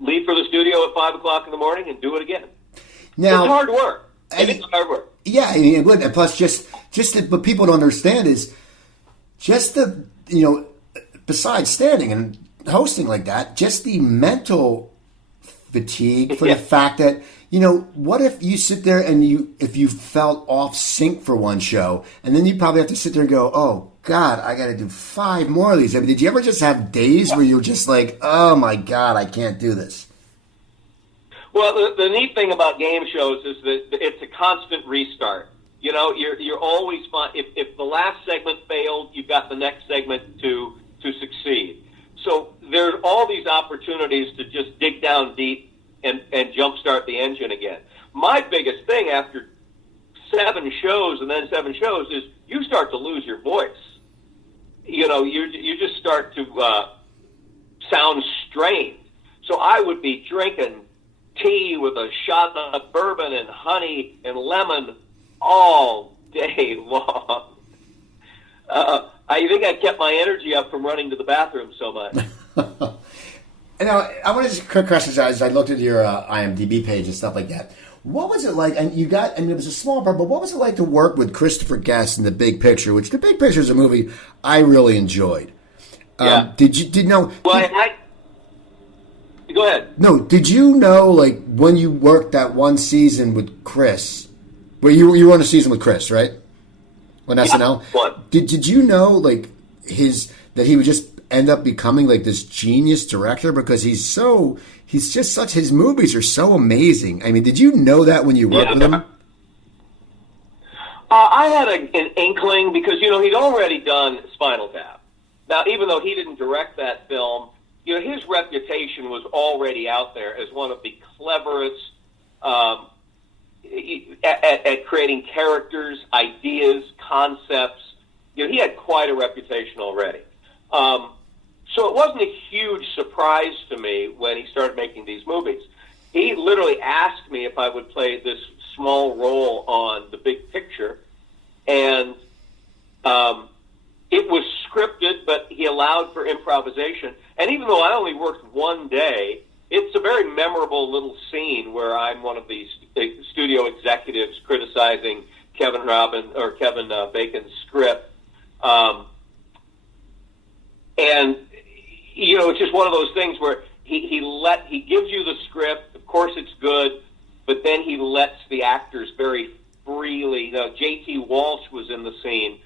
leave for the studio at 5 o'clock in the morning, and do it again. Now, it's hard work. It's hard work. Yeah, it would. And plus, what people don't understand is just besides standing, and hosting like that, just the mental fatigue for Yeah. the fact that, what if you sit there and if you felt off sync for one show, and then you probably have to sit there and go, oh God, I got to do 5 more of these. I mean, did you ever just have days where you're just like, oh my God, I can't do this? Well, the neat thing about game shows is that it's a constant restart. You're always fine. If the last segment failed, you've got the next segment to succeed. So there are all these opportunities to just dig down deep and jumpstart the engine again. My biggest thing after 7 shows and then 7 shows is you start to lose your voice. You just start to sound strained. So I would be drinking tea with a shot of bourbon and honey and lemon all day long. I think I kept my energy up from running to the bathroom so much. And now, I want to just quick questions as I looked at your IMDb page and stuff like that. What was it like? And it was a small part, but what was it like to work with Christopher Guest in The Big Picture? Which The Big Picture is a movie I really enjoyed. Yeah. Go ahead. No, did you know, like, when you worked that one season with Chris, where you were on a season with Chris, right? On SNL? What? Did you know, like, that he would just end up becoming, like, this genius director? Because his movies are so amazing. I mean, did you know that when you worked with him? I had an inkling because, he'd already done Spinal Tap. Now, even though he didn't direct that film, his reputation was already out there as one of the cleverest at creating characters, ideas, concepts. He had quite a reputation already. So it wasn't a huge surprise to me when he started making these movies. He literally asked me if I would play this small role on The Big Picture, and it was scripted, but he allowed for improvisation. And even though I only worked one day, it's a very memorable little scene where I'm one of these studio executives criticizing Kevin Bacon's script. And, it's just one of those things where he gives you the script. Of course it's good, but then he lets the actors very freely, J.T. Walsh was in the scene,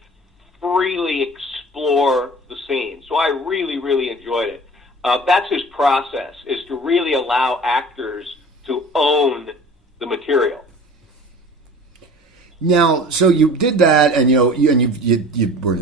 freely explore the scene. So I really, really enjoyed it. That's his process, is to really allow actors to own the material. Now, so you did that, and you were in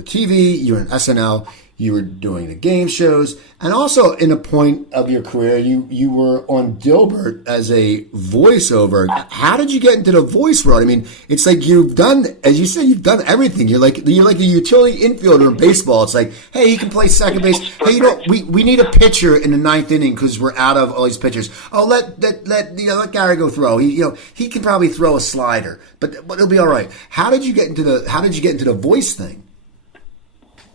TV, you were in SNL, you were doing the game shows, and also in a point of your career, you were on Dilbert as a voiceover. How did you get into the voice world? I mean, it's like you've done, as you said, you've done everything. You're like a utility infielder in baseball. It's like, hey, he can play second base. Hey, we need a pitcher in the 9th inning because we're out of all these pitchers. Oh, let Gary go throw. He can probably throw a slider, but it'll be all right. How did you get into the voice thing?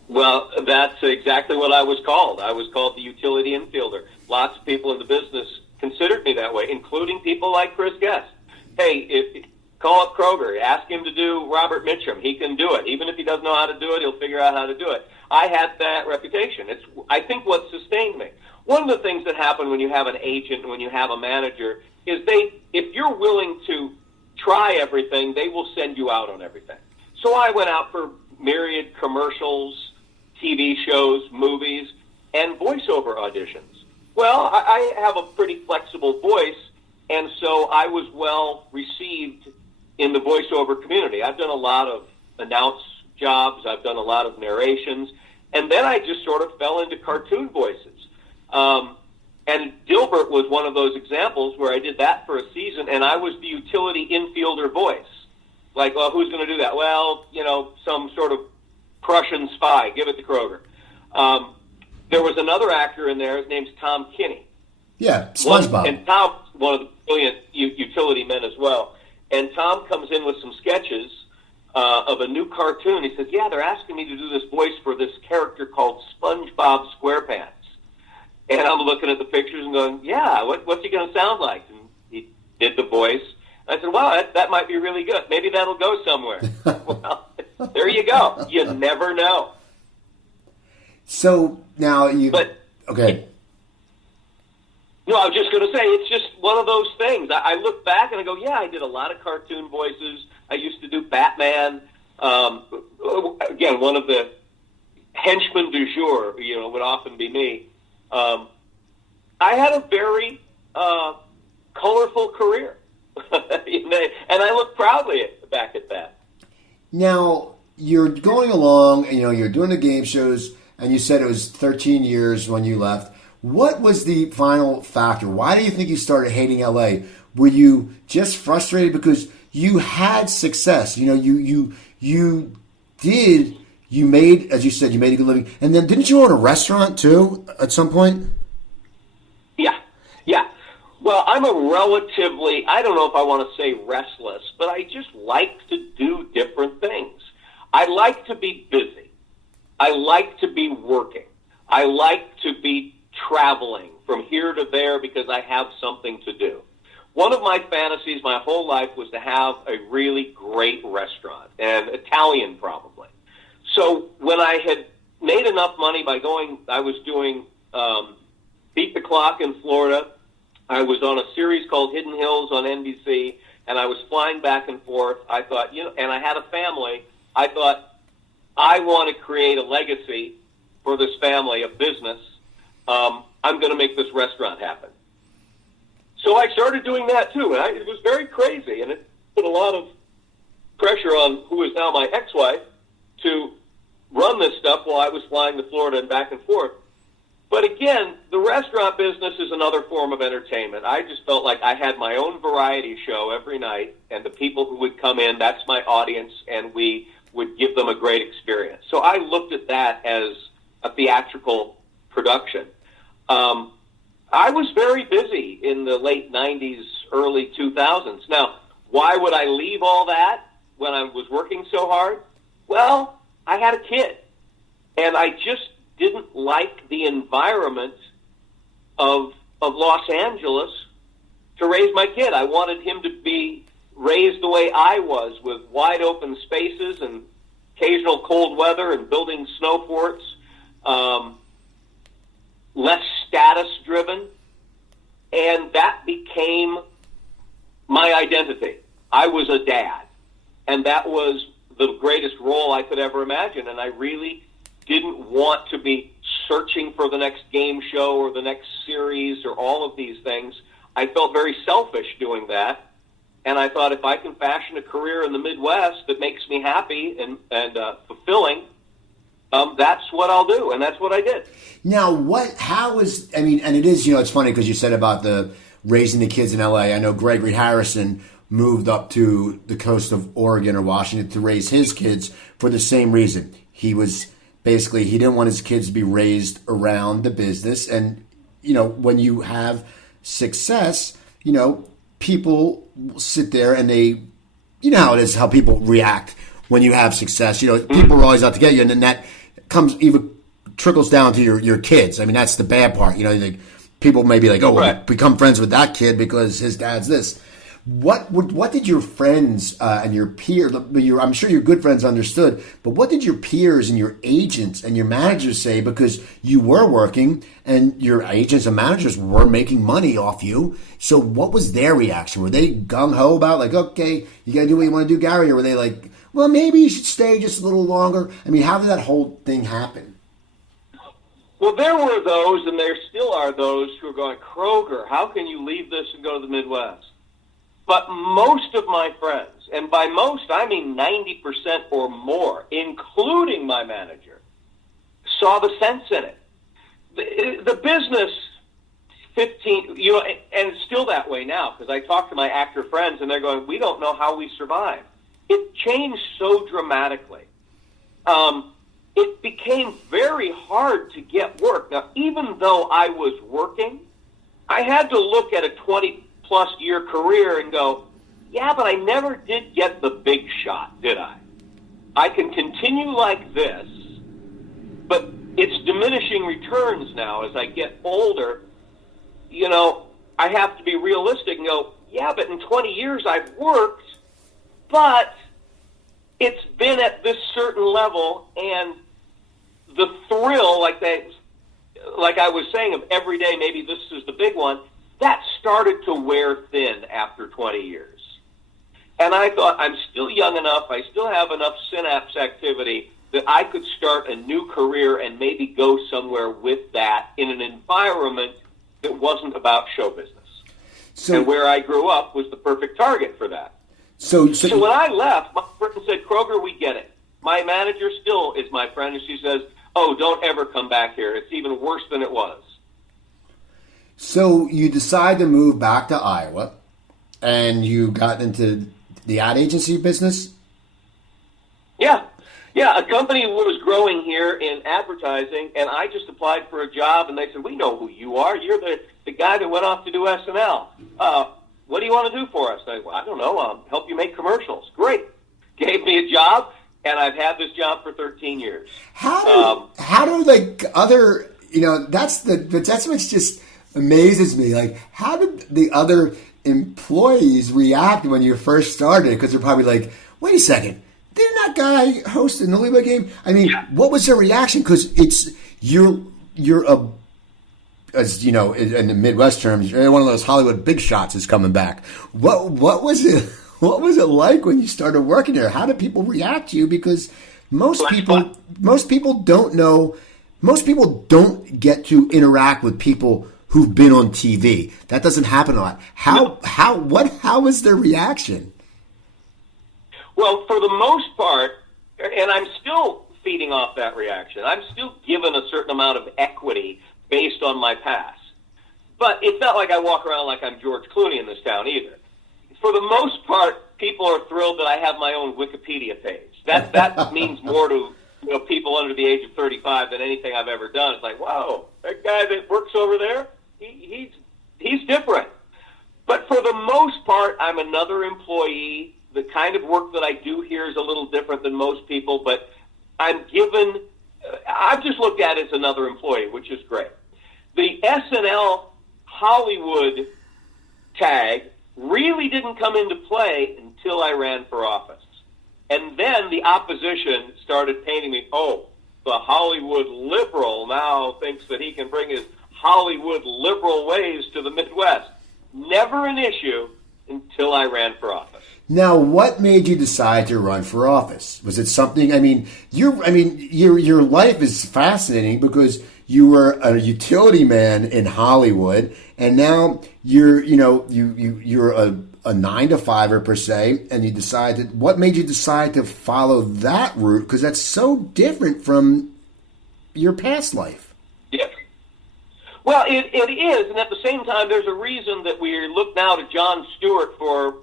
Well, that's exactly what I was called. I was called the utility infielder. Lots of people in the business considered me that way, including people like Chris Guest. Hey, call up Kroger. Ask him to do Robert Mitchum. He can do it. Even if he doesn't know how to do it, he'll figure out how to do it. I had that reputation. It's, I think, what sustained me. One of the things that happen when you have an agent and when you have a manager is if you're willing to try everything, they will send you out on everything. So I went out for myriad commercials, TV shows, movies, and voiceover auditions. Well, I have a pretty flexible voice, and so I was well received in the voiceover community. I've done a lot of announce jobs. I've done a lot of narrations. And then I just sort of fell into cartoon voices. And Dilbert was one of those examples where I did that for a season, and I was the utility infielder voice. Like, well, who's going to do that? Well, some sort of Prussian spy. Give it to Kroger. There was another actor in there. His name's Tom Kinney. Yeah, SpongeBob. And Tom's one of the brilliant utility men as well. And Tom comes in with some sketches of a new cartoon. He says, yeah, they're asking me to do this voice for this character called SpongeBob SquarePants. And I'm looking at the pictures and going, yeah, what's he going to sound like? And he did the voice. I said, wow, that might be really good. Maybe that'll go somewhere. Well, there you go. You never know. So now you... But okay. No, I was just going to say, it's just one of those things. I look back and I go, yeah, I did a lot of cartoon voices. I used to do Batman. Again, one of the henchmen du jour, would often be me. I had a very colorful career, and I look proudly back at that. Now, you're going along, and you're doing the game shows, and you said it was 13 years when you left. What was the final factor? Why do you think you started hating LA? Were you just frustrated because you had success? You made, as you said, you made a good living. And then didn't you own a restaurant too at some point? Yeah. Well, I'm a relatively, I don't know if I want to say restless, but I just like to do different things. I like to be busy. I like to be working. I like to be traveling from here to there because I have something to do. One of my fantasies my whole life was to have a really great restaurant, and Italian probably. So when I had made enough money I was doing Beat the Clock in Florida. I was on a series called Hidden Hills on NBC, and I was flying back and forth. I thought, and I had a family. I thought, I want to create a legacy for this family, a business. I'm going to make this restaurant happen. So I started doing that too, and it was very crazy, and it put a lot of pressure on who is now my ex-wife to run this stuff while I was flying to Florida and back and forth. But again, the restaurant business is another form of entertainment. I just felt like I had my own variety show every night, and the people who would come in, that's my audience, and we would give them a great experience. So I looked at that as a theatrical production. I was very busy in the late 90s, early 2000s. Now, why would I leave all that when I was working so hard? Well, I had a kid, and I just didn't like the environment of Los Angeles to raise my kid. I wanted him to be raised the way I was, with wide open spaces and occasional cold weather and building snow forts, less status driven, and that became my identity. I was a dad, and that was the greatest role I could ever imagine, and I really didn't want to be searching for the next game show or the next series or all of these things. I felt very selfish doing that, and I thought if I can fashion a career in the Midwest that makes me happy and fulfilling, that's what I'll do, and that's what I did. Now, and it is, it's funny because you said about the raising the kids in LA. I know Gregory Harrison moved up to the coast of Oregon or Washington to raise his kids for the same reason. He didn't want his kids to be raised around the business. And, when you have success, people sit there and they, how it is, how people react when you have success. People are always out to get you, and then that trickles down to your kids. I mean, that's the bad part. People may be like, oh, well, become friends with that kid because his dad's this. What did your friends and your peers, I'm sure your good friends understood, but what did your peers and your agents and your managers say? Because you were working and your agents and managers were making money off you. So what was their reaction? Were they gung-ho about like, okay, you got to do what you want to do, Gary? Or were they like, well, maybe you should stay just a little longer? I mean, how did that whole thing happen? Well, there were those, and there still are those who are going, Kroger, how can you leave this and go to the Midwest? But most of my friends, and by most I mean 90% or more, including my manager, saw the sense in it. The business, and it's still that way now, because I talk to my actor friends and they're going, we don't know how we survive. It changed so dramatically. It became very hard to get work. Now, even though I was working, I had to look at a 20-plus year career and go, yeah, but I never did get the big shot, did I? I can continue like this, but it's diminishing returns now as I get older. I have to be realistic and go, yeah, but in 20 years I've worked, but it's been at this certain level, and the thrill, like I was saying, of every day, maybe this is the big one, started to wear thin after 20 years. And I thought, I'm still young enough, I still have enough synapse activity that I could start a new career and maybe go somewhere with that in an environment that wasn't about show business. And where I grew up was the perfect target for that. So when I left, my friend said, Kroger, we get it. My manager still is my friend, and she says, oh, don't ever come back here. It's even worse than it was. So you decide to move back to Iowa, and you got into the ad agency business? Yeah. Yeah, a company was growing here in advertising, and I just applied for a job, and they said, we know who you are. You're the guy that went off to do SNL. What do you want to do for us? I said, well, I don't know. I'll help you make commercials. Great. Gave me a job, and I've had this job for 13 years. How do like other, that's what just amazes me. Like, how did the other employees react when you first started? Because they're probably like, wait a second. Didn't that guy host the Newlywed Game? I mean, what was their reaction? Because you're as you know, in the Midwest terms, you're one of those Hollywood big shots is coming back. What was it? What was it like when you started working there? How did people react to you? Because most people don't know. Most people don't get to interact with people who've been on TV. That doesn't happen a lot. How was their reaction? Well, for the most part, and I'm still feeding off that reaction, I'm still given a certain amount of equity based on my past. But it's not like I walk around like I'm George Clooney in this town either. For the most part, people are thrilled that I have my own Wikipedia page. That means more to people under the age of 35 than anything I've ever done. It's like, wow, that guy that works over there, he's different. But for the most part, I'm another employee. The kind of work that I do here is a little different than most people, but I've just looked at it as another employee, which is great. The SNL Hollywood tag really didn't come into play until I ran for office. And then the opposition started painting me, oh, the Hollywood liberal now thinks that he can bring his Hollywood liberal ways to the Midwest. Never an issue until I ran for office. Now, what made you decide to run for office? Was it something? Your life is fascinating because you were a utility man in Hollywood, and now you're a 9-to-5er per se, and you decided. What made you decide to follow that route? Because that's so different from your past life. Yeah. Well, it is, and at the same time, there's a reason that we look now to Jon Stewart for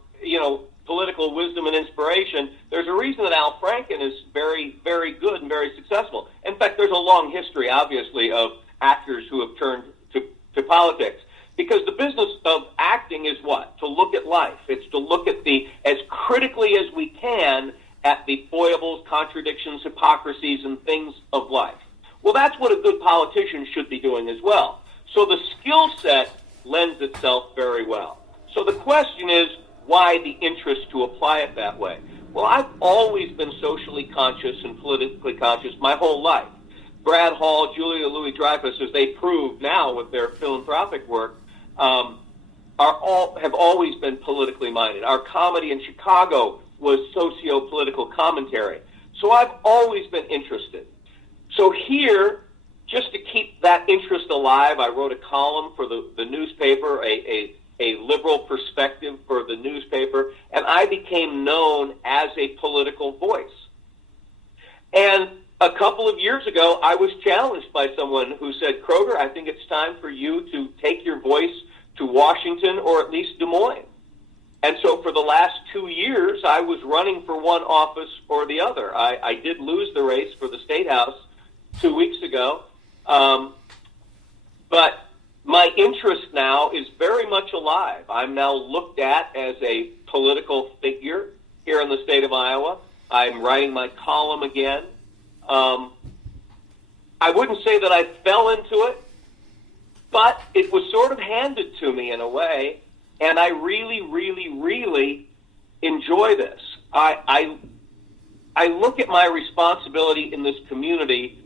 political wisdom and inspiration. There's a reason that Al Franken is very, very good and very successful. In fact, there's a long history, obviously, of actors who have turned to politics. Because the business of acting is what? To look at life. It's to look at as critically as we can at the foibles, contradictions, hypocrisies, and things of life. Well, that's what a good politician should be doing as well. So the skill set lends itself very well. So the question is, why the interest to apply it that way? Well, I've always been socially conscious and politically conscious my whole life. Brad Hall, Julia Louis-Dreyfus, as they prove now with their philanthropic work, have always been politically minded. Our comedy in Chicago was socio-political commentary. So I've always been interested. So here, just to keep that interest alive, I wrote a column for the newspaper, a liberal perspective for the newspaper, and I became known as a political voice. And a couple of years ago, I was challenged by someone who said, Kroger, I think it's time for you to take your voice to Washington or at least Des Moines. And so for the last 2 years, I was running for one office or the other. I did lose the race for the State House 2 weeks ago, but my interest now is very much alive. I'm now looked at as a political figure here in the state of Iowa. I'm writing my column again. I wouldn't say that I fell into it, but it was sort of handed to me in a way, and I really, really, really enjoy this. I look at my responsibility in this community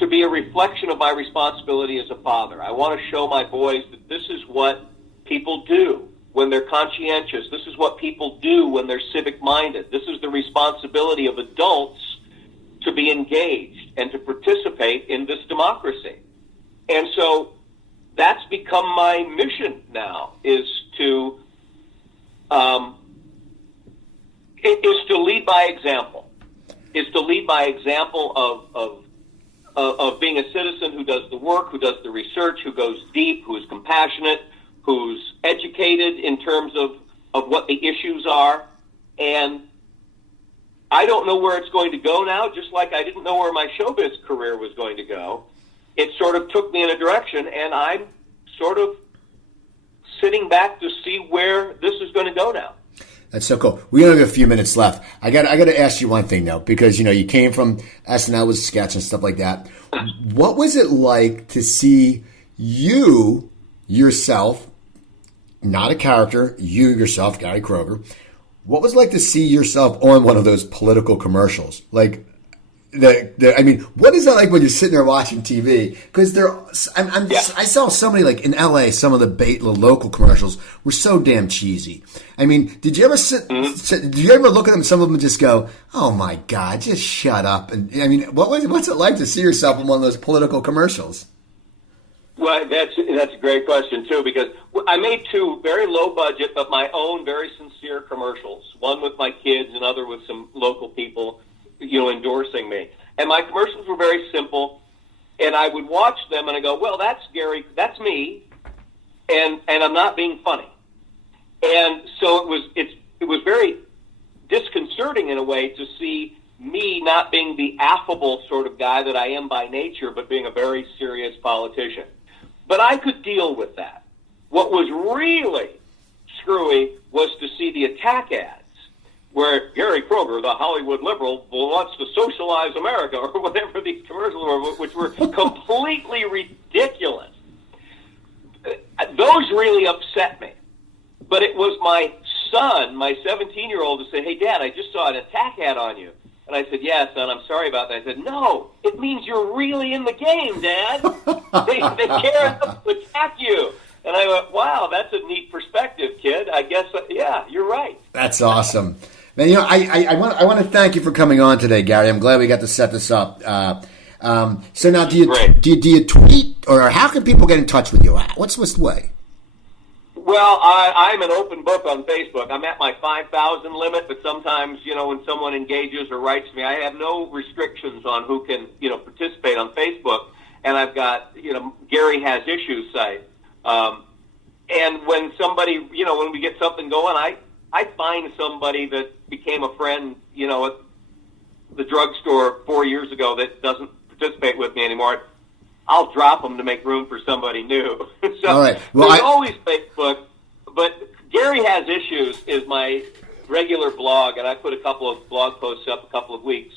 to be a reflection of my responsibility as a father. I want to show my boys that this is what people do when they're conscientious. This is what people do when they're civic-minded. This is the responsibility of adults to be engaged and to participate in this democracy. And so that's become my mission now, is to lead by example. Is to lead by example of being a citizen who does the work, who does the research, who goes deep, who is compassionate, who's educated in terms of what the issues are. And I don't know where it's going to go now, just like I didn't know where my showbiz career was going to go. It sort of took me in a direction, and I'm sort of sitting back to see where this is going to go now. That's so cool. We only have a few minutes left. I got to ask you one thing though, because you came from SNL with sketch and stuff like that. What was it like to see you yourself, not a character, you yourself, Gary Kroeger? What was it like to see yourself on one of those political commercials? Like, what is that like when you're sitting there watching TV? Because I saw so many, like in LA, some of the local commercials were so damn cheesy. I mean, did you ever did you ever look at them? Some of them just go, "Oh my God, just shut up!" And I mean, what's it like to see yourself in one of those political commercials? Well, that's a great question too, because I made two very low budget but my own very sincere commercials. One with my kids, another with some local people, endorsing me. And my commercials were very simple, and I would watch them and I go, well, that's Gary, that's me, and I'm not being funny. And so it was very disconcerting in a way to see me not being the affable sort of guy that I am by nature, but being a very serious politician. But I could deal with that. What was really screwy was to see the attack ads, where Gary Kroeger, the Hollywood liberal, wants to socialize America, or whatever these commercials were, which were completely ridiculous. Those really upset me. But it was my son, my 17-year-old, who said, "Hey, Dad, I just saw an attack ad on you." And I said, "Yeah, son, I'm sorry about that." I said, "No, it means you're really in the game, Dad. They care enough to attack you." And I went, "Wow, that's a neat perspective, kid. I guess, yeah, you're right." That's awesome. Man, I want to thank you for coming on today, Gary. I'm glad we got to set this up. So now, do you tweet, or how can people get in touch with you? What's the way? Well, I'm an open book on Facebook. I'm at my 5,000 limit, but sometimes, when someone engages or writes me, I have no restrictions on who can, participate on Facebook. And I've got, Gary Has Issues site. And when somebody, when we get something going, I find somebody that became a friend, at the drugstore 4 years ago that doesn't participate with me anymore. I'll drop them to make room for somebody new. So all right. Well, there's always Facebook, but Gary Has Issues is my regular blog, and I put a couple of blog posts up a couple of weeks,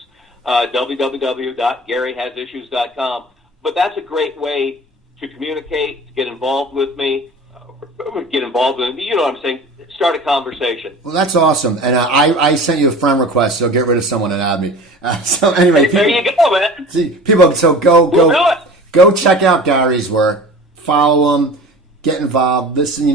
www.garyhasissues.com. But that's a great way to communicate, to get involved with me, get involved in, what I'm saying, start a conversation. Well, that's awesome. And I sent you a friend request, so get rid of someone and add me. So anyway. There you go, man. See, people, so go. We'll do it. Go check out Gary's work. Follow him. Get involved. Listen,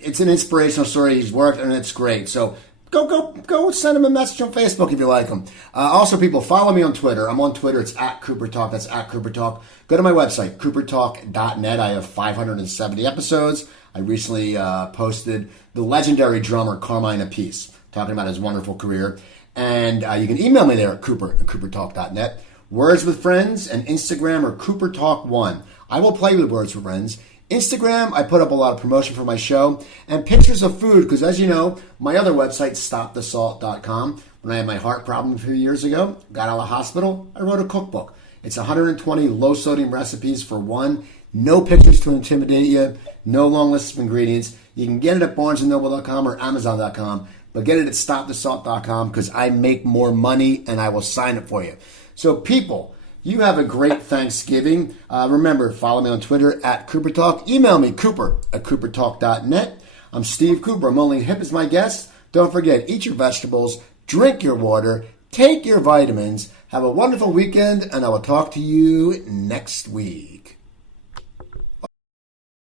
it's an inspirational story. He's worked, and it's great. So go send him a message on Facebook if you like him. Also, people, follow me on Twitter. I'm on Twitter. It's @CooperTalk. That's @CooperTalk. Go to my website, coopertalk.net. I have 570 episodes. I recently posted the legendary drummer Carmine Appice, talking about his wonderful career. And you can email me there at coopertalk.net. Words with Friends and Instagram are CooperTalk1. I will play with Words with Friends. Instagram, I put up a lot of promotion for my show and pictures of food because, as you know, my other website, StopTheSalt.com, when I had my heart problem a few years ago, got out of the hospital, I wrote a cookbook. It's 120 low-sodium recipes for one. No pictures to intimidate you. No long list of ingredients. You can get it at BarnesandNoble.com or Amazon.com, but get it at StopTheSalt.com because I make more money and I will sign it for you. So, people, you have a great Thanksgiving. Remember, follow me on Twitter at CooperTalk. Email me, Cooper@CooperTalk.net. I'm Steve Cooper. I'm only hip as my guest. Don't forget, eat your vegetables, drink your water, take your vitamins, Have a wonderful weekend, and I will talk to you next week.